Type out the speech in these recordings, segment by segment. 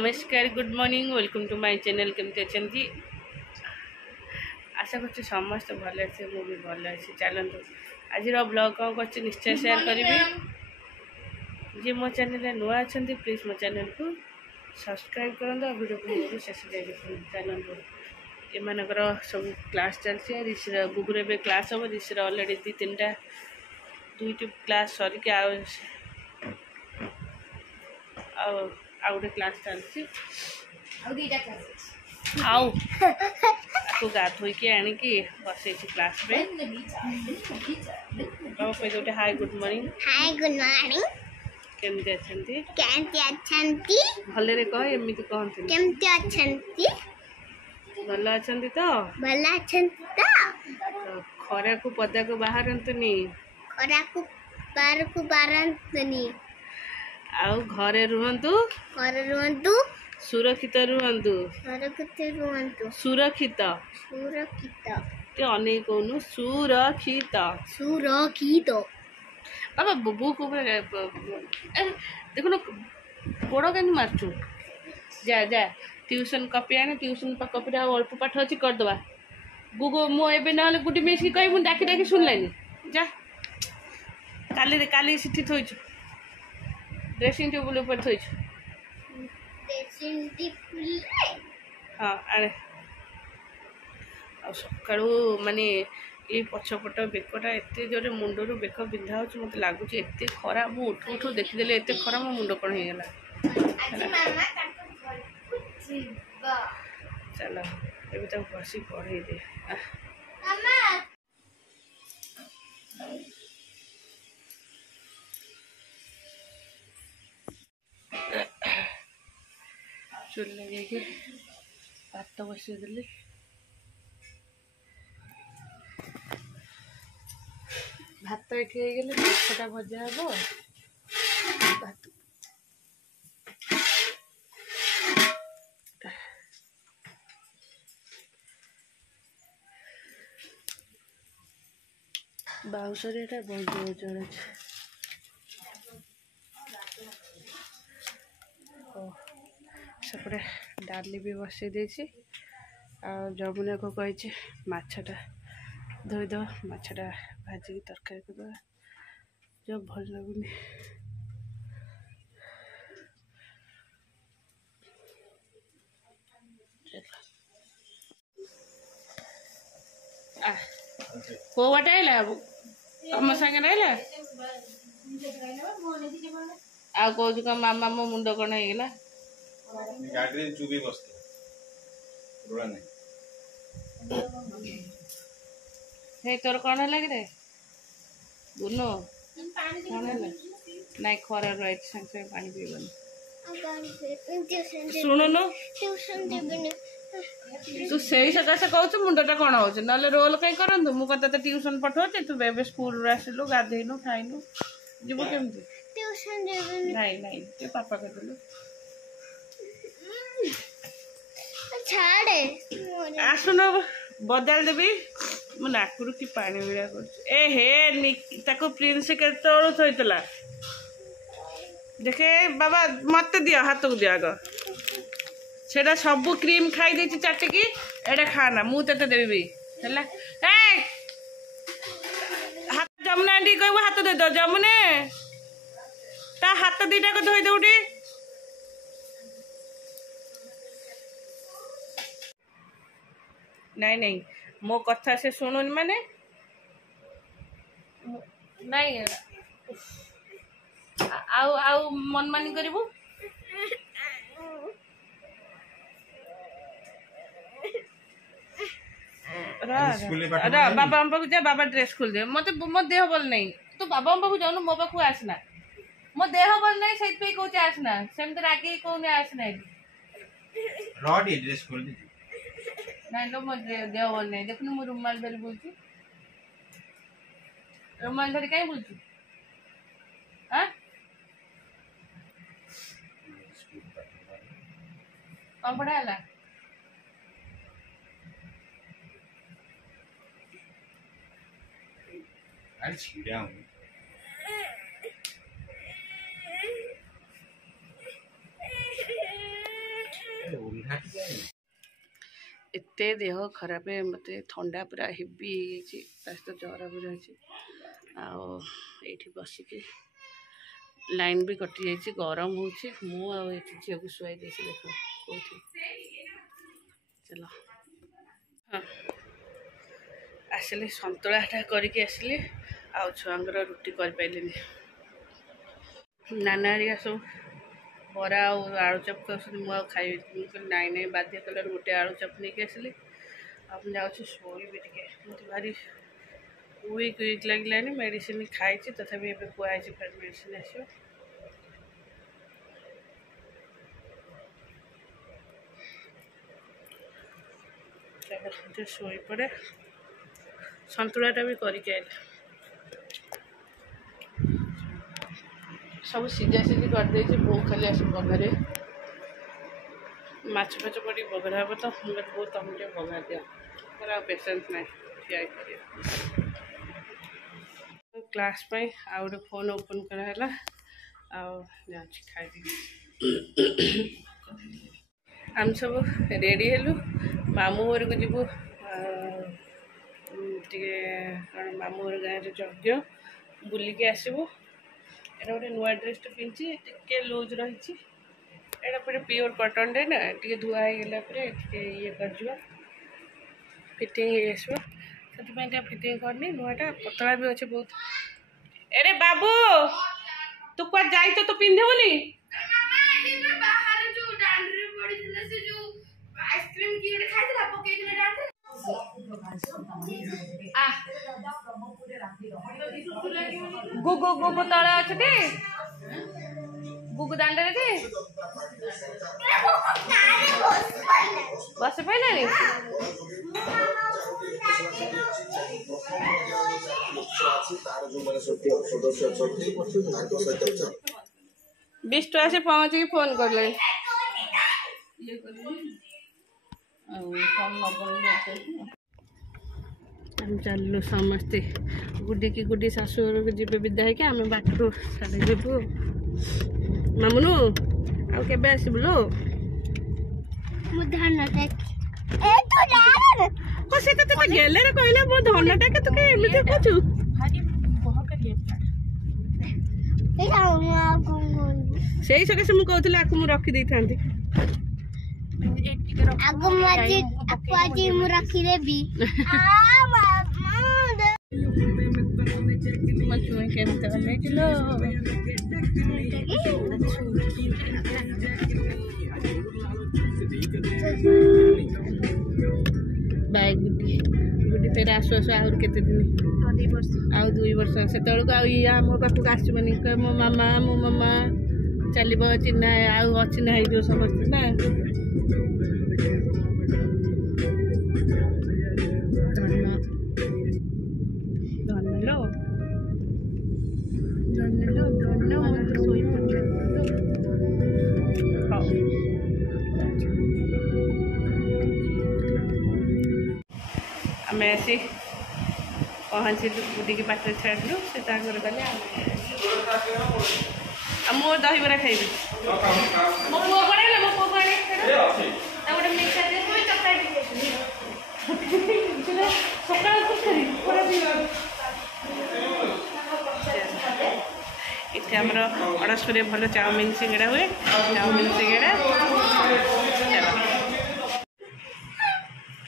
नमस्कार good morning welcome to my channel केमती अच्छी आशा कर समस्त भल अच्छे मु भी भल अच्छी चलतु आज ब्लॉग कौन कर निश्चय शेयर करी जी मो चैनल नुआ अच्छा प्लीज मो चैनल को सब्सक्राइब करूँ वीडियो को शेष देखते चलतु एमकर सब क्लास चलती ऋषि गुगुर ए क्लास हम ऋषि अलरेडी दी तीन टा दुईट क्लास सरिक आउ गोटे क्लास चलती गाधोईकी आणिकी बसई क्लास रे गोटे हाय गुड मॉर्निंग केमती अच्छंती भले कह एमती कहते केमती अच्छंती भल अच्छंती तो खरा को पदा को बाहरंतुनी आउ घरे रुहंतु सुरक्षित रुहंतु सुरक्षित ते अनेक कोनु सुरक्षित बाबा बुबू को देखो ना गोड़ कहीं मारचु जा जा ट्यूशन कॉपी आने ट्यूशन कॉपी अल्प पाठ अच्छी करदे गुगो मुझे ना गुटी मिस की कह डाकी डाकी शुणलानी जा काली सीठी थोचु ड्रेसिंग टेबल ऊपर थोचु हाँ अरे सका माने ये पछपट बेकटा एत जोरे मुंडर बेक बिंधा हो मत लगुच एत खरा मु उठू उठू देखीदे एत खरा मो मुंड कौन होगा चलो ये तक बस पढ़े दे चूल लगे भात बसईदेली भात ये माछटा भजा हम भात बाउंसरे बहुत ओजन अच्छे सेपटे डाली भी बसई देसी जमुना को कही मछटा धोईद मछटा भाजिकी तरकारी करदे जो भल लगुनि को बाटे आइला तुम संगे रहा आ कौच मामा मो मुंड कौन होगा गाड़ी रे चुबी बसते रोड़ा नहीं हे तोर कौन है रे बुनो कौन है नहीं खरा रही संगे पानी पीबन शुणुनु तू सही सकाशे कहू मुंडटा कौन हो ना रोल कहीं करूँ मुझे कहते ट्यूशन पठाऊे तू बेबे स्कूल आसिलु गाधेनु खाइनु जीव केमती नहीं नहीं तू पापा कहलु आसुन बदल देवी मो नाकुरु कि पानी भिड़ा कर प्रिंस के थोला देखे बाबा मत दिया हाथ को दिया आग से सब क्रीम खाई देती चाटिकी एटा खाना मु ते देवी है हाथ जमुना आंटी कह हाथ दे दो जमुने ता हाथ दीटा को धोई दौटी नहीं नहीं मो कथा से शुणुनि माने नहीं आउ आउ मन मानी करू बाबा पाक जा बाबा ड्रेस खोल दे मत मो देह भल नहीं तू बाबा पाक जाऊन मो पाक आसना मो देह भल नहीं से कौच आसना सेमती रागे कौन आसना ड्रेस खोल दे नहीं लो मो देह भल नहीं देखनी मु रुमाल धरी बुलची रुमाल धरी कहीं बुलची कौन पढ़ा है अरे छिड़ा हूँ एते देह खराब मत थंडा पूरा हेवी तो जर भी रही बसिक लाइन भी कटि जाइए गरम हो झी को शुआई देख कौन चलो हाँ आसिले सतुलाटा करके आसिली छुआंर रुटी कर पारे नाना हरिया सब बरा आलुचप खाऊँ मुझे खाई नाई नाई बाध्य कलर गोटे आलुचप नहीं आसिली जाऊँ शोबी टे मत भारी वीक वीक लगे मेडिसिन खाई तथापि कहई फिर मेडिसिन आसो शोई पड़े सतुलाटा भी करके आइले सब सीझा सीझी करदे बो खाली आस बघारे माछ फाच पड़ी बघर हे तो मुझे बहुत तुम बघार दिया मोर पेसेंस ना ठिया कर क्लास आउ गोटे फोन ओपन कराला खाई आम सब रेडी हेलु मामू घर को जीवु मामू घर गाँव यज्ञ बुलिकी आसबू एटा गोटे नुआ ड्रेस पिंधि टे लुज रही पे प्योर कटन टे ना टे धुआ होगा ये कर फिटिंग आसो से फिटिंग करनी नुआटा पतला भी अच्छे बहुत अरे बाबू तू क्या जाई तो पिंधेबुनी गुगु गुगु तले अच्छे गुगु दांडे बस पाइल बिष्टु आसे पहुँच की फोन कर ले हम चलु समस्ते गुड्डी की गुड्डी शाशुर को जी विदा है आम बाट साढ़े जीवु मामुनु आके आसबुलो से गेले कहला मो धनटा के तू एमती कहू से सकाशे मुझे कहती आपको मुझे रखी था रखीदेवी बाय गुड्डी गुड्डी फेर आसु आसु आहर केते दिन आउ 2 वर्ष से मो पाखक आसबनी कह मो मामा चलो चिन्ह आउ अच्छी ना जो समस्त ना आम आसी पहुँचलु गुड्डी की पाटे छाड़लु से गले मो दहीबरा खाइबी मो पुओ पड़े मो पुओ पड़े गोटे मिठा सकाल इतने आमर अड़सपुर भल चाउमिन सिंगड़ा हुए चाउमिन सिंगड़ा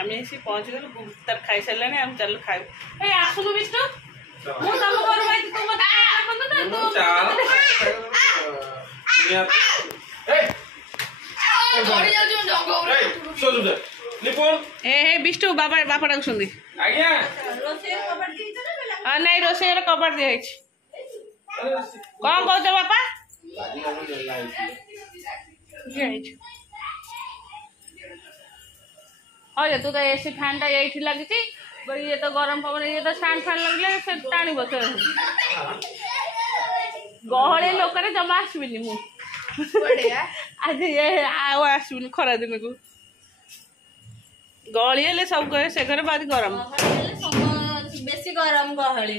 आम ऐसी पहुँच गलु तार खाई सारे आम चल खाऊ आसुनु विष्णु विष्णु बापा बापा डाक नहीं रोसे कबाड़ दिखाई कौन कौच बापा हाँ तू तो एसी फैन टा ये लगी ये तो गरम पवन ये तो स्टैंड फैन लगे से टाणी बस गहली लोक जमा आसबिनी आज ये आसबिनी खरा दिन को गहली हेले सब कहे से घर बाद गरम बेसी गरम गहली